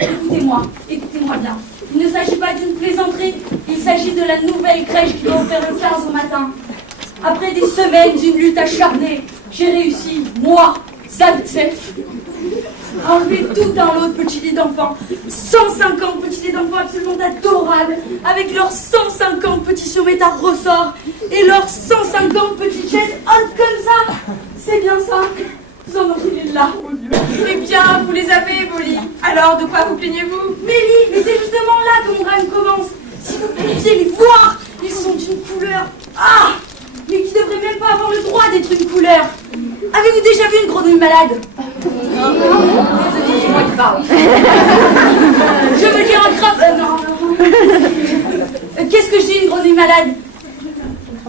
Écoutez-moi. Écoutez-moi bien. Il ne s'agit pas d'une plaisanterie, il s'agit de la nouvelle crèche qui va ouvrir le 15 au matin. Après des semaines d'une lutte acharnée, j'ai réussi, moi, Zatsef, à enlever tout un lot de petits lits d'enfants. 150 petits lits d'enfants absolument adorables, avec leurs 150 petits surmétards ressorts et leurs 150 petites chaises hautes comme ça. C'est bien ça. Vous en avez là, mon Dieu. Eh bien, vous les avez, vos lits. Alors, de quoi vous plaignez-vous? Mes lits, mais c'est justement là que mon drame commence. Si vous pouviez les voir, ils sont d'une couleur. Ah, mais qui ne devrait même pas avoir le droit d'être une couleur. Avez-vous déjà vu une grenouille malade? C'est moi qui parle. Je veux dire un crapaud. Non. Qu'est-ce que je dis, une grenouille malade?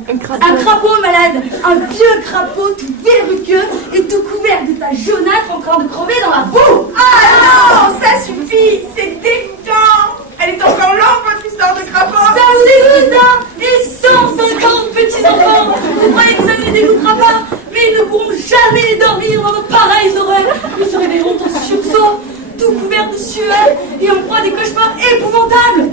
Un crapaud malade, un vieux crapaud tout verruqueux et tout couvert de ta jaunâtre en train de crever dans la boue. Ah non, ça suffit, c'est dégoûtant. Elle est encore longue, votre histoire de crapaud. Ça vous dégoûte, hein? Et 150 petits-enfants. Vous croyez que ça ne les dégoûtera pas? Mais ils ne pourront jamais dormir dans de pareilles horreurs. Ils se réveilleront en sursaut, tout couverts de sueur et en proie à des cauchemars épouvantables.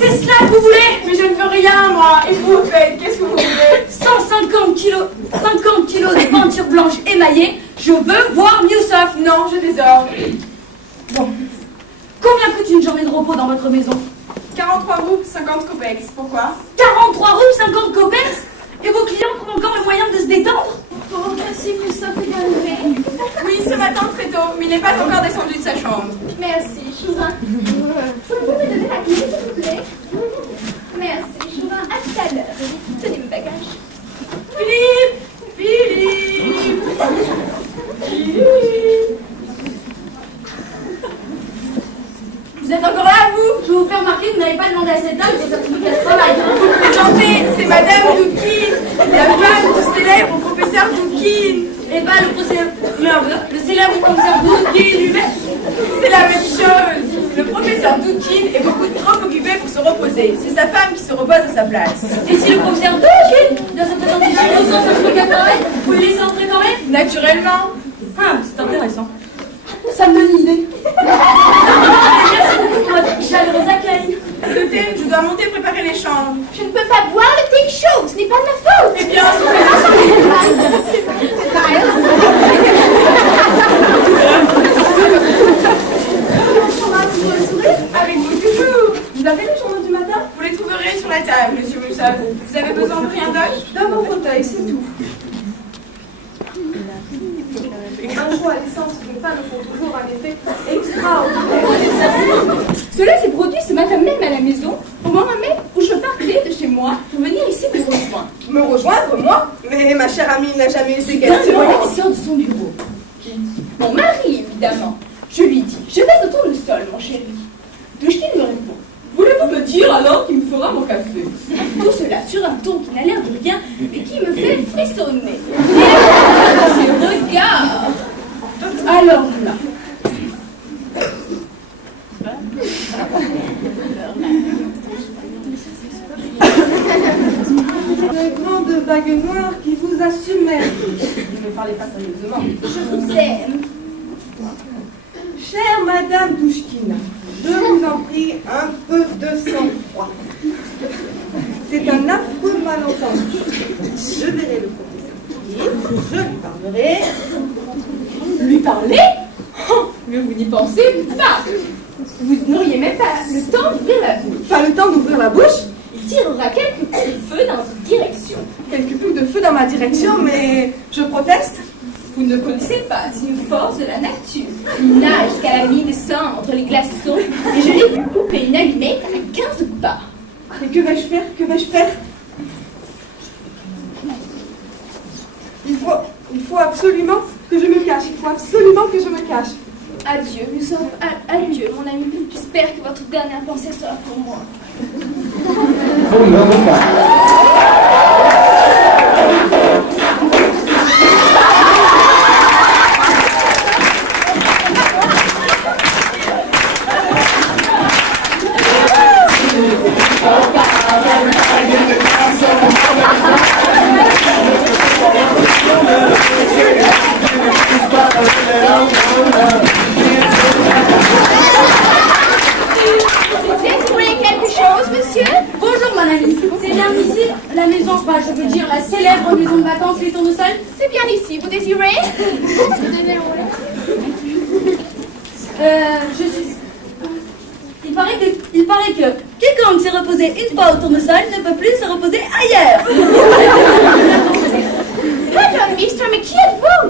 C'est cela que vous voulez? Mais je ne veux rien, moi. Et vous faites, qu'est-ce que vous voulez? 150 kilos, 50 kilos de peinture blanche émaillée. Je veux voir Miusov. Non, je désordre. Bon. Combien coûte une journée de repos dans votre maison? 43 roubles, 50 kopecks. Pourquoi? 43 roubles, 50 kopecks? Et vos clients trouvent encore le moyen de se détendre? Oh, merci, Miusov est arrivé. Oui, ce matin très tôt, mais il n'est pas encore descendu de sa chambre. Merci, Chouvin. Pouvez-vous me donner la clé, s'il vous plaît? Merci, Chouvin. À tout à l'heure. Tenez mes bagages. Philippe. Vous êtes encore là, vous? Je vais vous faire remarquer que vous n'avez pas demandé à cette dame si ça vous qu'elle travaille. Vous plaisantez, c'est Madame Doukine, la femme du célèbre professeur Doukine. Et bah le célèbre professeur Doukine lui-même. C'est la même chose. Le professeur Doukine est beaucoup trop occupé pour se reposer. C'est sa femme qui se repose à sa place. Et si le professeur Doukine vient se présenter chez nous sans se regarder, vous le laissez entrer quand même? Naturellement. Ah, c'est intéressant. Ça me donne une idée. Merci beaucoup pour votre chaleureux accueil. Le thé, je dois monter préparer les chambres. Je ne peux pas boire le thé chaud. Ce n'est pas de ma faute. Eh bien, avec vous toujours. Vous avez les journaux du matin? Vous les trouverez sur la table, monsieur Moussaf. Vous avez besoin de rien d'autre? Dans mon fauteuil, c'est tout. Un jour à l'essence, les femmes font toujours un effet extraordinaire. Cela s'est produit ce matin même à la maison, au moment même où je partais de chez moi pour venir ici vous rejoindre. Me rejoindre, moi? Mais ma chère amie n'a jamais été C'est un question. voilà qui sort de son bureau. Mon mari, évidemment. Je lui dis, je vais autour le sol, mon chéri. Douchkin me répond, voulez-vous me dire alors qui me fera mon café? Tout cela sur un ton qui n'a l'air de rien, mais qui me fait frissonner. Et ses regards. Alors là. Une grande vague noire qui vous a submergé. Ne me parlez pas sérieusement. Je vous aime. Chère Madame Douchkine, je vous en prie un peu de sang-froid. C'est un affreux malentendu. Je verrai le professeur Douchkine, je lui parlerai. Lui parler? Oh, mais vous n'y pensez pas. Vous n'auriez même pas le temps d'ouvrir la bouche. Pas le temps d'ouvrir la bouche? Il tirera quelques coups de feu dans votre direction. Quelques coups de feu dans ma direction, mais je proteste. Vous ne connaissez pas, c'est une force de la nature. Il nage jusqu'à la mi-sang entre les glaçons et je l'ai vu couper une allumette à 15 pas. Et que vais-je faire? Que vais-je faire? Il faut absolument que je me cache. Il faut absolument que je me cache. Adieu, nous sommes adieu, mon ami. J'espère que votre dernière pensée sera pour moi. enfin, je veux dire, la célèbre maison de vacances, les Tournesols. C'est bien ici, vous désirez? Je suis... Il paraît que quiconque s'est reposé une fois au Tournesol ne peut plus se reposer ailleurs. Madame Mister, mais qui êtes-vous?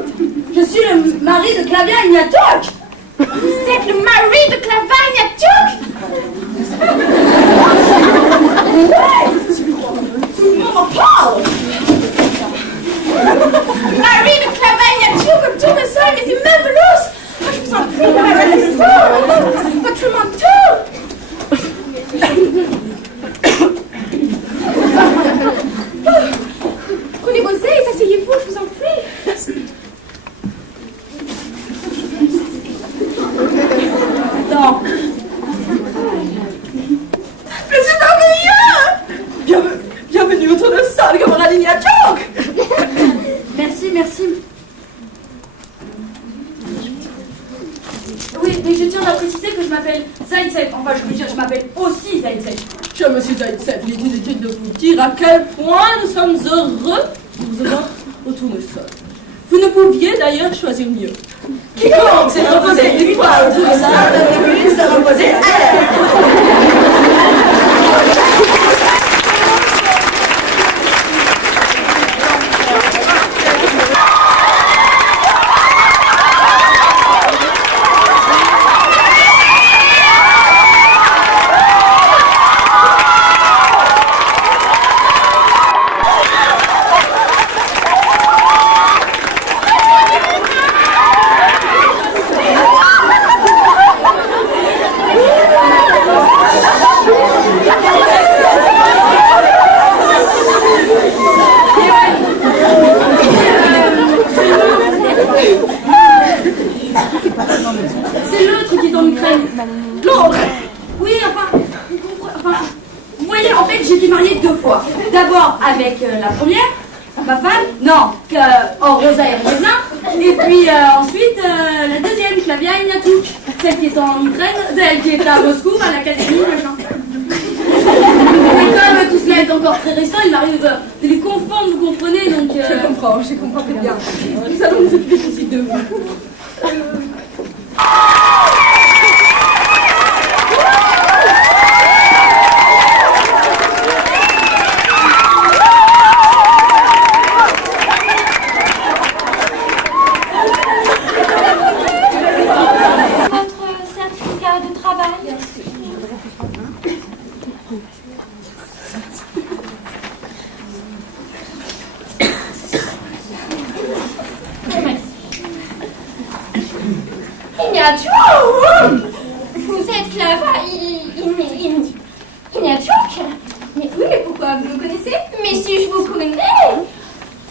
Je suis le mari de Clavia Ignatouk. Vous êtes le mari de Clavia Ignatouk? Mari de Clavia Ignatouk au Tournesol, mais c'est marvelous! Oh, je vous en prie, madame, votre manteau! Prenez vos ailes, asseyez-vous, je vous en prie. Non. Mais c'est merveilleux! Bienvenue au Tournesol, camarade Ignatouk! Merci, merci. Oui, mais je tiens à préciser que je m'appelle Zaïtsev. Enfin, je veux dire, je m'appelle aussi Zaïtsev. Cher monsieur Zaïtsev, il est inutile de vous dire à quel point nous sommes heureux de vous avoir au Tournesol. Vous ne pouviez d'ailleurs choisir mieux. Quiconque s'est reposé une fois au Tournesol ne peut plus se reposer ailleurs. C'est l'autre qui est en Ukraine. L'autre? Oui, enfin, vous voyez, en fait, j'ai été mariée 2 fois. D'abord avec la première, ma femme, non, Rosa Ermevna, et puis ensuite la deuxième, Clavia Ignatouk, celle qui est en Ukraine, celle qui est à Moscou, à l'académie, machin. Et comme tout cela est encore très récent, il m'arrive de les confondre, vous comprenez, donc... Je comprends très bien. Nous allons nous occuper aussi de vous. Votre certificat de travail? Ignatouk! Vous êtes Clavia Ignatouk? Mais oui, mais pourquoi? Vous me connaissez? Mais si je vous connais!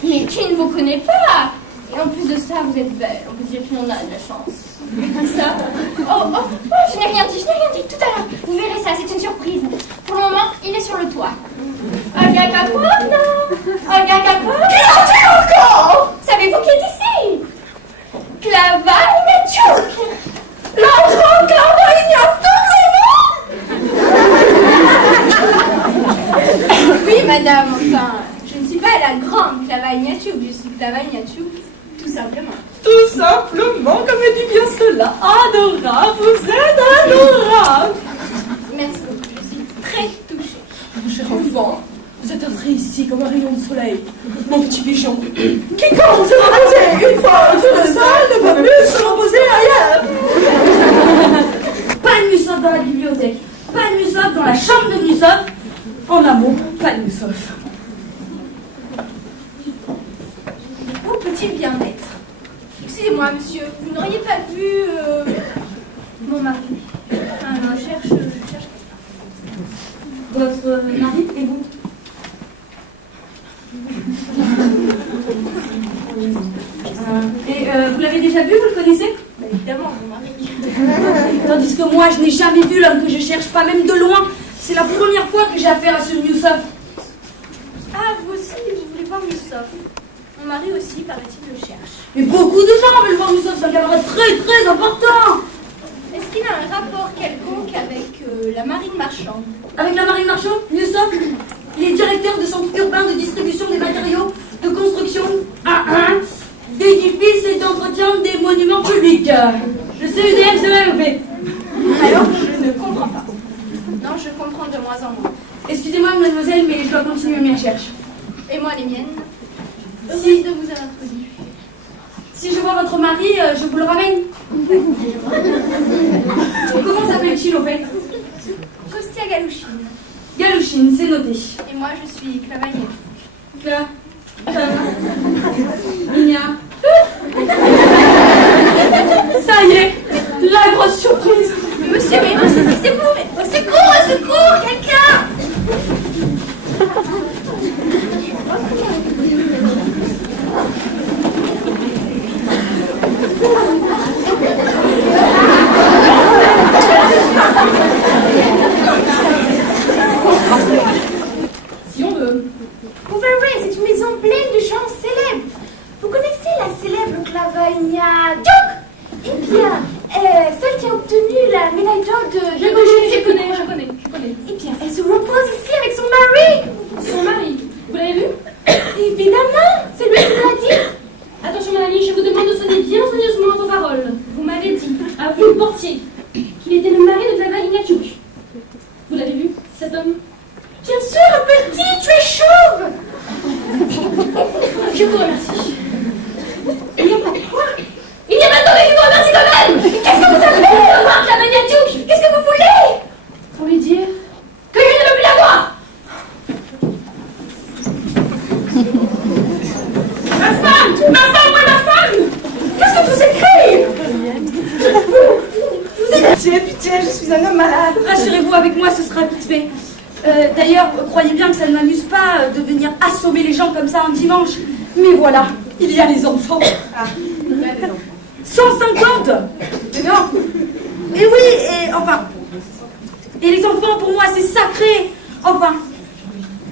Mais qui ne vous connaît pas? Et en plus de ça, vous êtes belle. On peut dire qu'on a de la chance. Ça? Oh, je n'ai rien dit, tout à l'heure. Vous verrez ça, c'est une surprise. Pour le moment, il est sur le toit. Olga Kapovna! Olga Kapovna! Qui a-t-il encore? Savez-vous qui est ici? Clavia Ignatouk! L'enfant Clavia Ignatouk! Oui, madame, enfin, je ne suis pas la grande Clavia Ignatouk, je suis Clavia Ignatouk, tout simplement. Tout simplement, comme elle dit bien cela. Adorable, vous êtes adorable. Merci beaucoup, je suis très touchée. Mon cher enfant, vous êtes entré ici comme un rayon de soleil. Mon petit pigeon. Quiconque se reposer une fois au Tournesol ne peut plus se reposer ailleurs. Pas de Nusov dans la bibliothèque, pas de Nusov dans la chambre de Nusov. En amour, pas de Nusov. Où peut-il bien être? Excusez-moi, monsieur, vous n'auriez pas vu mon mari? Enfin, je cherche quelqu'un. Votre mari et vous? Vous l'avez déjà vu, vous le connaissez? Bah, évidemment, mon mari. Tandis que moi, je n'ai jamais vu l'homme que je cherche, pas même de loin. C'est la première fois que j'ai affaire à ce Nusov. Ah, vous aussi, vous voulez voir Nusov? Mon mari aussi, paraît-il, le cherche. Mais beaucoup de gens veulent voir Nusov, c'est un camarade très très important. Est-ce qu'il a un rapport quelconque avec la marine marchande? Avec la marine marchande, Nusov? Il est directeur de centre urbain de distribution des matériaux de construction d'édifices et d'entretien des monuments publics. Le CUDM-CELV. Alors, je ne comprends pas. Non, je comprends de moins en moins. Excusez-moi, mademoiselle, mais je dois continuer mes recherches. Et moi, les miennes. Si, Heureuse de vous avoir connu. si je vois votre mari, je vous le ramène. Comment s'appelle-t-il au fait? Kostia Galouchine. Galouchine, c'est noté. Et moi, je suis Clavagnet. Là. Migna. Ça y est, la grosse surprise. Monsieur, mais non, c'est vous, mais au secours, quelqu'un! Si on veut. Vous verrez, c'est une maison pleine de gens célèbres. Vous connaissez la célèbre Clavagna Duke? Eh bien, celle qui a obtenu la médaille d'or de... Je connais. Eh bien, elle se repose ici avec son mari. Son mari, vous l'avez vu? Évidemment, c'est lui qui l'a dit. Attention, mon ami, je vous demande de sonner bien soigneusement vos paroles. Vous m'avez dit, à vous le portier, qu'il était le mari de Clavagna Ignatiuk. Vous l'avez vu, cet homme? Bien sûr, petit, tu es chauve. Je vous remercie. Il n'y a pas de quoi? Il n'y a pas de quoi, je vous remercie quand même. Qu'est-ce que vous avez De voir Clavagna Ignatiuk. Qu'est-ce que vous voulez? Pour lui dire que je ne veux plus la voir. Ma femme! Qu'est-ce que vous écrivez? Pitié, je suis un homme malade. Rassurez-vous, avec moi, ce sera vite fait. D'ailleurs, croyez bien que ça ne m'amuse pas de venir assommer les gens comme ça un dimanche. Mais voilà, il y a les enfants. Ah, il y a des enfants. 150 énorme. Et oui, et enfin... Et les enfants, pour moi, c'est sacré. Enfin,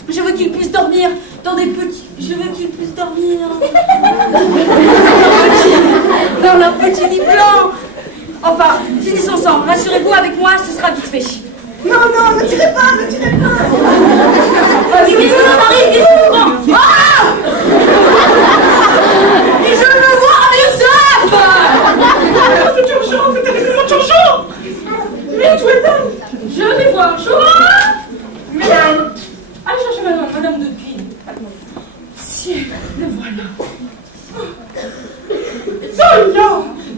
je veux qu'ils puissent dormir dans des petits... Je veux qu'ils puissent dormir dans leur petit lit blanc. Enfin, finissons ensemble. Rassurez-vous, avec moi, ce sera vite fait. Non, ne tirez pas. Mais qu'est-ce qui vous arrive? Qu'est-ce qui vous prend? Ah! Et je veux voir Youssef! C'est urgent, c'est terriblement urgent. Mais où est-elle? Je vais voir. Madame. Allez chercher madame de Pine. Ciel, le voilà. Zoya,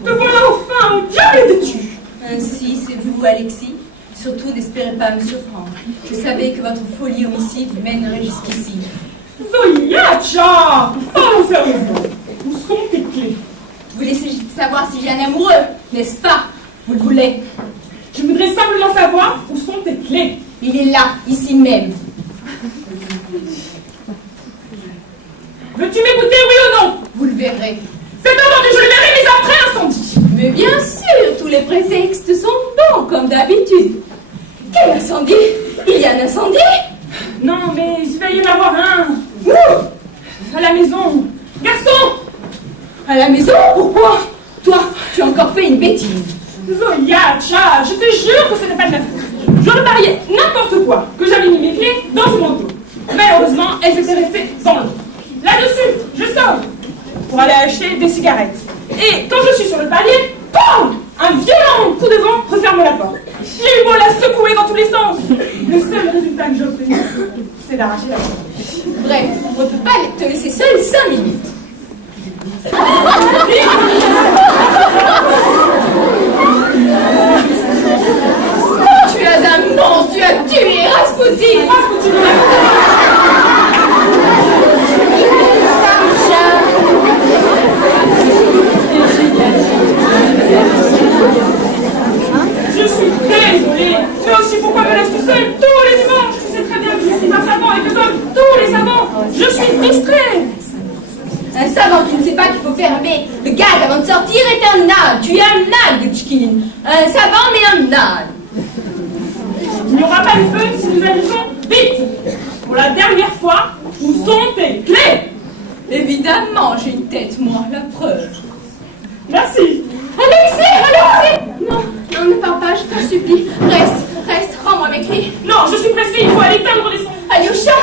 te voilà enfin, où diable es-tu? Ainsi, c'est vous, Alexis. Surtout, n'espérez pas me surprendre. Je savais que votre folie homicide mènerait jusqu'ici. Zoya, tcha. Parlons sérieusement. Où sont tes clés? Vous voulez savoir si j'ai un amoureux, n'est-ce pas? Vous le voulez? Je voudrais simplement savoir où sont tes clés. Il est là, ici même. Veux-tu m'écouter, oui ou non? Vous le verrez. C'est d'abord que je le verrai, mais après incendie. Mais bien sûr, tous les prétextes sont bons, comme d'habitude. Quel incendie? Il y a un incendie? Non, mais il va y en avoir un. Où? À la maison. Garçon! À la maison? Pourquoi? Toi, tu as encore fait une bêtise. Zoya, tcha, je te jure que ce n'est pas de ma faute. J'aurais parié n'importe quoi que j'avais mis mes clés dans ce manteau. Malheureusement, elles étaient restées dans l'eau. Là-dessus, je sors pour aller acheter des cigarettes. Et quand je suis sur le palier, BAM! Un violent coup de vent referme la porte. J'ai eu beau la secouer dans tous les sens. Le seul résultat que j'ai obtenu, c'est d'arracher la porte. Bref, on ne peut pas te laisser seul 5 minutes. Tu es un monstre, tu as tué Rasputin. Je suis désolée, mais aussi pourquoi me laisses tout seul tous les dimanches? Tu sais très bien que je suis un savant et que comme tous les savants, je suis distrait. Un savant qui ne sait pas qu'il faut fermer le gaz avant de sortir est un âne. Tu es un âne, Gutchkin. Un savant, mais un âne. Il n'y aura pas de feu si nous agissons vite. Pour la dernière fois, où sont tes clés? Évidemment, j'ai une tête, moi, la preuve. Merci. Alexis! Non, ne pars pas, je t'en supplie. Reste, rends-moi mes clés. Non, je suis pressée, il faut aller éteindre les sons. Alyosha,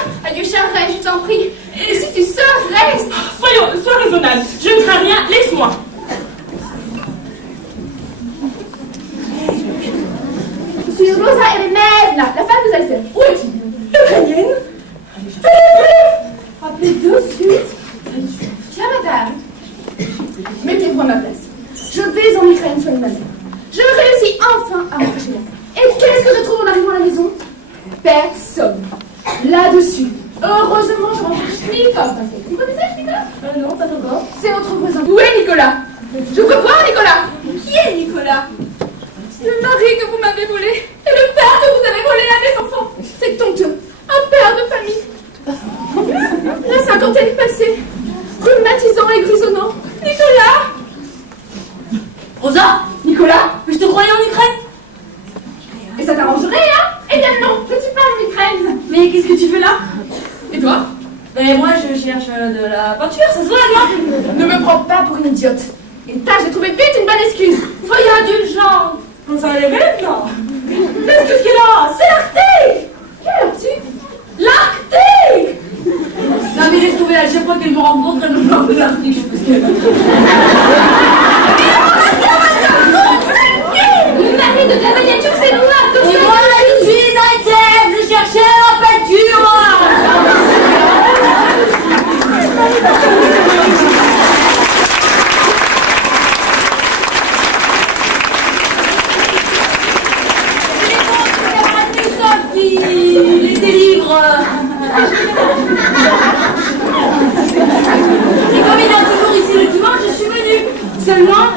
faire une seule manœuvre. Je réussis enfin à empêcher la femme. Et qu'est-ce que je trouve en arrivant à la maison? Personne. Là-dessus. Heureusement, je rencontre Schnikov. Vous connaissez Schnikov? Non, pas encore. C'est notre voisin. Où est Nicolas? Je veux voir Nicolas. Qui est Nicolas? Le mari que vous m'avez volé et le père que vous avez volé à mes enfants. C'est honteux. Un père de famille. La cinquantaine est passée. Rhumatisant et grisonnant. Nicolas! Rosa, Nicolas? mais je te croyais en Ukraine. Et ça t'arrangerait, hein? Eh bien non, je ne suis pas en Ukraine. Mais qu'est-ce que tu fais là? Et toi? Ben moi je cherche de la peinture, ça se voit non? Ne me prends pas pour une idiote. Et tâche de trouver vite une bonne excuse. Voyons indulgent. On s'en est maintenant. Qu'est-ce qu'il a? C'est l'Arctique. Quel article? L'Arctique. Non mais laisse trouver à chaque fois qu'elle me rencontre, elle me parle de l'Arctique, je pense qu'elle... Le mari de ta miniature, c'est noir. Et moi je suis inquiète, je cherchais la peinture. qui les délivre. Et comme il y a toujours ici le dimanche, je suis venue. Seulement,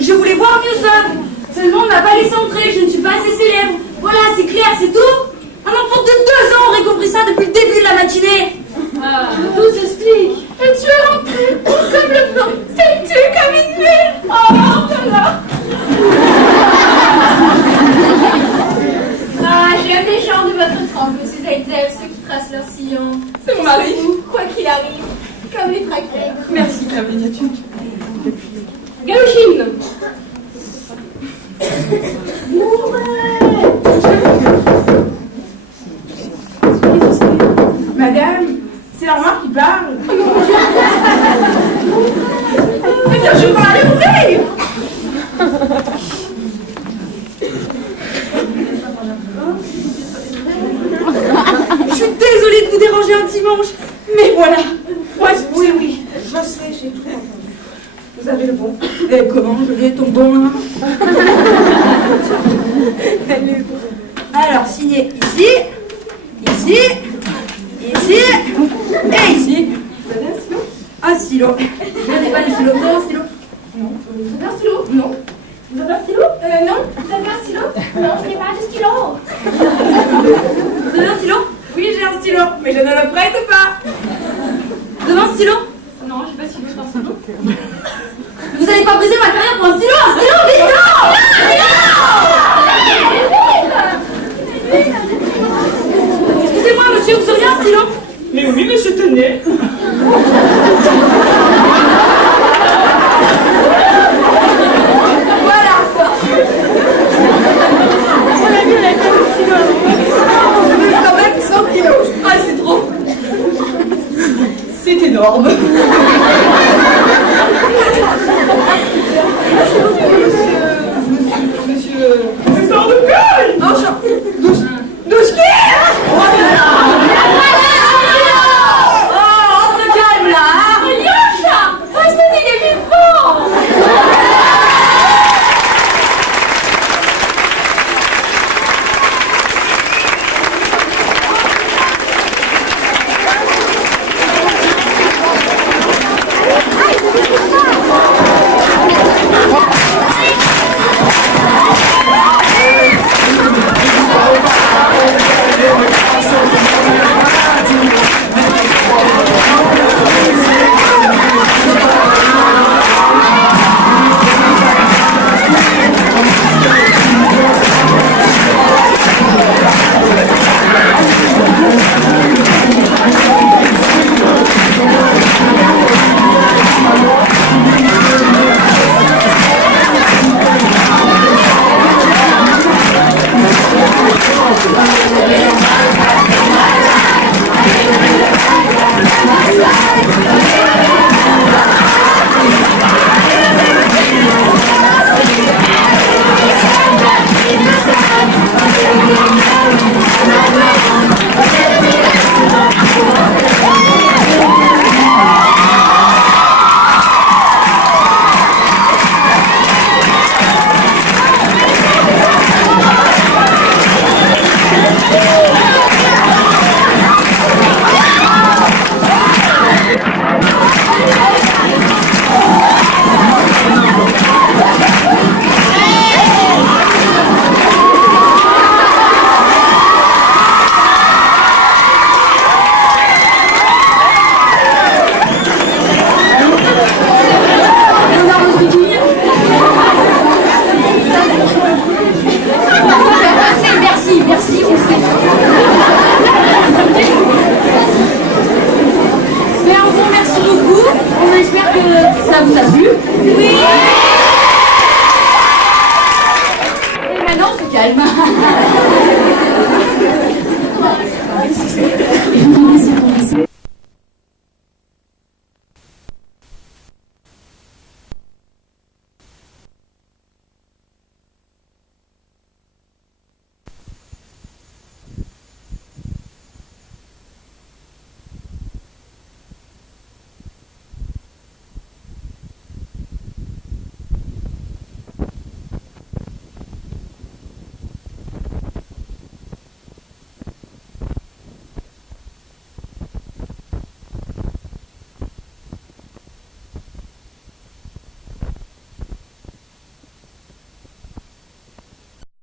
je voulais voir Newsom. Seulement, on m'a pas laissé entrer, je ne suis pas assez célèbre. Voilà, c'est clair, c'est tout. Un enfant de 2 ans aurait compris ça depuis le début de la matinée. Ah, tout s'explique. Et tu es rentré comme le vent, têtu comme une nuée. Oh, là. Ah, j'ai un méchant de votre trempe, monsieur Zaitsev, ceux qui tracent leur sillon. C'est mon mari. Quoi qu'il arrive, comme les traqueurs. Merci, la miniature. Gauchine. Madame, c'est Armand qui parle. Mais bien, je vais aller ouvrir. Je suis désolée de vous déranger un dimanche, mais voilà. Oui, je sais, j'ai tout entendu. Vous avez le bon. Et comment je l'ai ton bon là? Alors, signé ici, ici, ici, et ici. Vous avez un stylo? Un stylo. Je n'ai pas de stylo. Vous avez un stylo? Vous avez un stylo? Non. Vous avez un stylo? Non. Vous avez un stylo? Non, je n'ai pas de stylo. Vous avez un stylo? Oui, j'ai un stylo, mais je ne le prête pas. Vous avez un stylo? Non, je sais pas si vous avez un stylo. Vous n'allez pas briser ma carrière pour un stylo, un